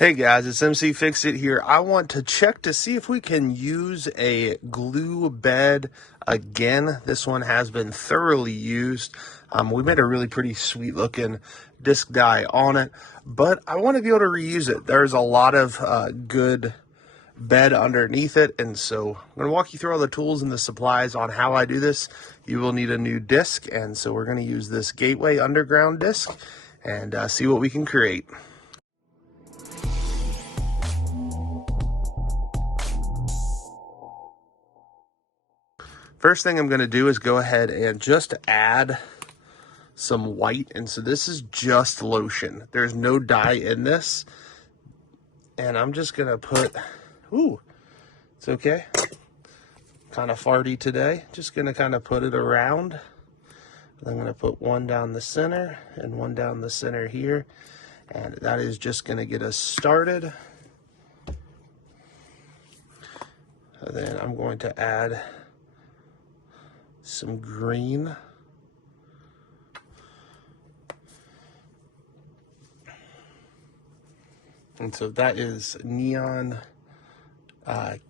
Hey guys, it's mcfixit here. I want to check to see if we can use a glue bed again. This one has been thoroughly used. We made a really pretty sweet looking disc die on it, but I want to be able to reuse it. There's a lot of good bed underneath it, and so I'm going to walk you through all the tools and the supplies on how I do this. You will need a new disc, and so we're going to use this Gateway Underground disc and see what we can create. First thing I'm going to do is go ahead and just add some white. And so this is just lotion. There's no dye in this. And I'm just going to put, it's okay. Kind of farty today. Just going to kind of put it around. I'm going to put one down the center and one down the center here. And that is just going to get us started. And then I'm going to add some green. And so that is neon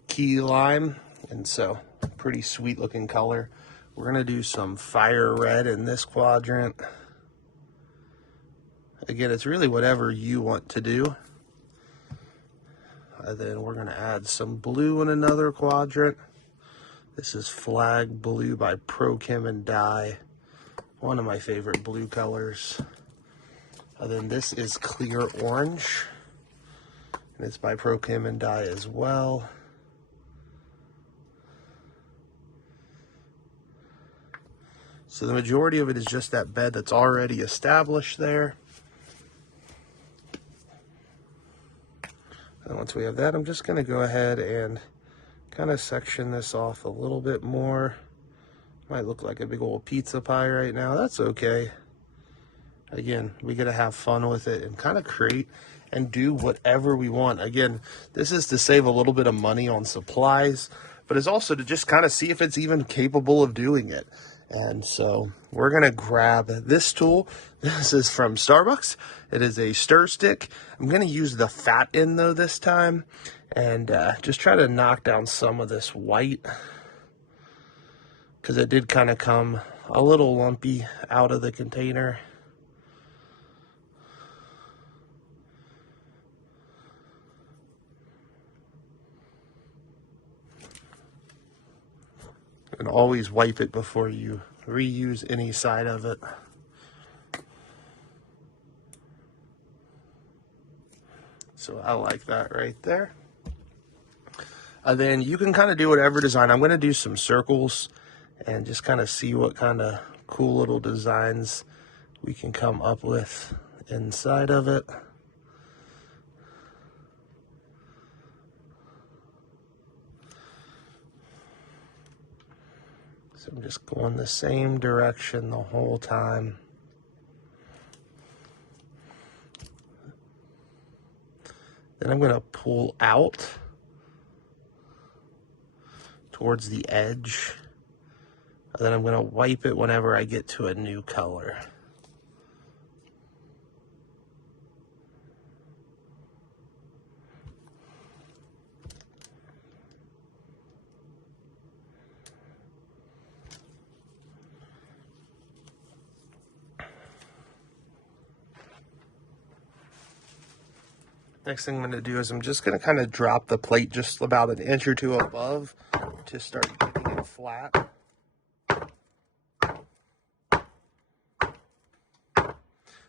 key lime, and so pretty sweet looking color. We're gonna do some fire red in this quadrant. Again, it's really whatever you want to do. And then we're gonna add some blue in another quadrant. This is Flag Blue by Pro Chem and Dye, one of my favorite blue colors. And then this is Clear Orange, and it's by Pro Chem and Dye as well. So the majority of it is just that bed that's already established there. And once we have that, I'm just going to go ahead and kind of section this off a little bit more. Might look like a big old pizza pie right now. That's okay. Again, we get to have fun with it and kind of create and do whatever we want. Again, this is to save a little bit of money on supplies, but it's also to just kind of see if it's even capable of doing it. And so we're going to grab this tool. This is from Starbucks. It is a stir stick. I'm going to use the Flatten though this time, and just try to knock down some of this white, because it did kind of come a little lumpy out of the container. And always wipe it before you reuse any side of it. So I like that right there. And then you can kind of do whatever design. I'm going to do some circles and just kind of see what kind of cool little designs we can come up with inside of it. So I'm just going the same direction the whole time. Then I'm going to pull out towards the edge. And then I'm going to wipe it whenever I get to a new color. Next thing I'm going to do is I'm just going to kind of drop the plate just about an inch or two above to start keeping it flat.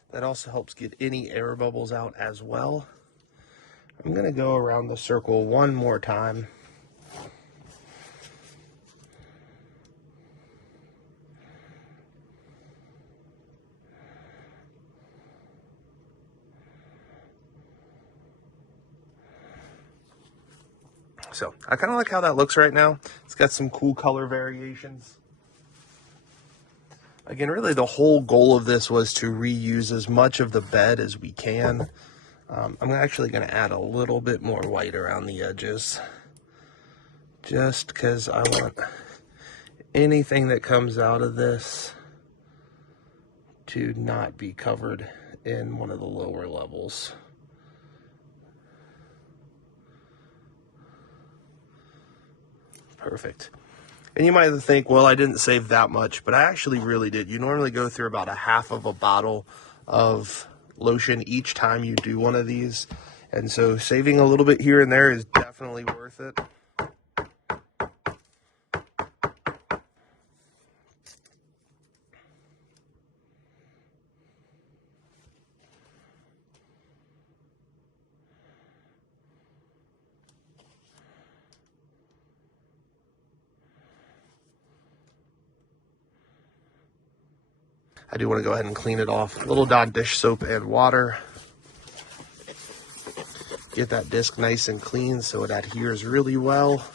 That also helps get any air bubbles out as well. I'm going to go around the circle one more time. So I kind of like how that looks right now. It's got some cool color variations. Again, really the whole goal of this was to reuse as much of the bed as we can. I'm actually going to add a little bit more white around the edges, just because I want anything that comes out of this to not be covered in one of the lower levels. Perfect. And you might think, well, I didn't save that much, but I actually really did. You normally go through about a half of a bottle of lotion each time you do one of these. And so saving a little bit here and there is definitely worth it. I do want to go ahead and clean it off. A little Dawn dish soap and water. Get that disc nice and clean so it adheres really well.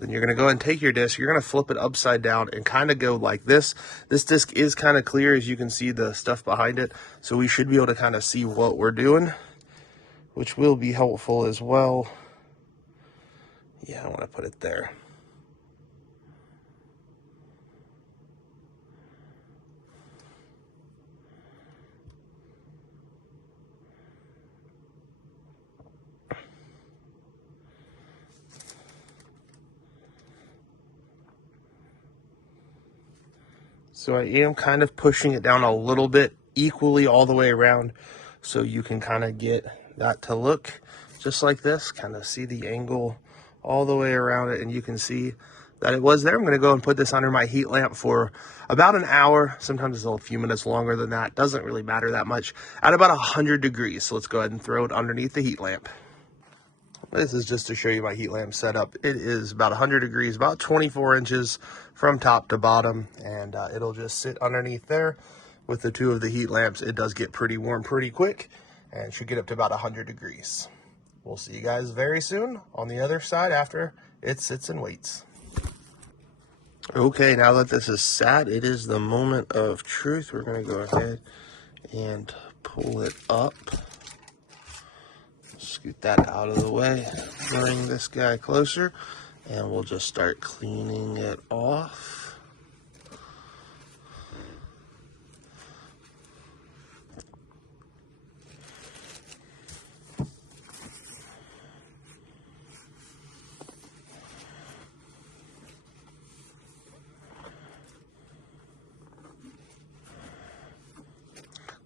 Then you're going to go ahead and take your disc. You're going to flip it upside down and kind of go like this. This disc is kind of clear, as you can see the stuff behind it. So we should be able to kind of see what we're doing, which will be helpful as well. Yeah, I want to put it there. So I am kind of pushing it down a little bit equally all the way around so you can kind of get that to look just like this, kind of see the angle all the way around it, and you can see that it was there. I'm going to go and put this under my heat lamp for about an hour. Sometimes it's a few minutes longer than that. Doesn't really matter that much. At about 100 degrees. So let's go ahead and throw it underneath the heat lamp. This is just to show you my heat lamp setup. It is about 100 degrees, about 24 inches from top to bottom, and it'll just sit underneath there. With the two of the heat lamps, it does get pretty warm pretty quick and should get up to about 100 degrees. We'll see you guys very soon on the other side after it sits and waits. Okay, now that this is sat, it is the moment of truth. We're going to go ahead and pull it up. Scoot that out of the way, bring this guy closer, and we'll just start cleaning it off.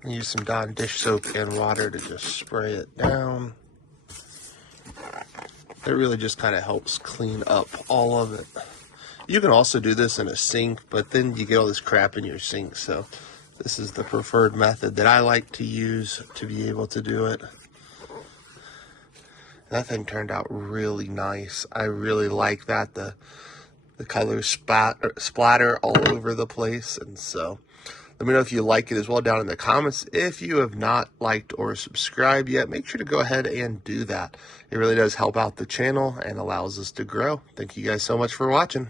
Use some Dawn dish soap and water to just spray it down. It really just kind of helps clean up all of it. You can also do this in a sink, but then you get all this crap in your sink. So this is the preferred method that I like to use to be able to do it. That thing turned out really nice. I really like that. The colors splatter all over the place. And so let me know if you like it as well down in the comments. If you have not liked or subscribed yet, make sure to go ahead and do that. It really does help out the channel and allows us to grow. Thank you guys so much for watching.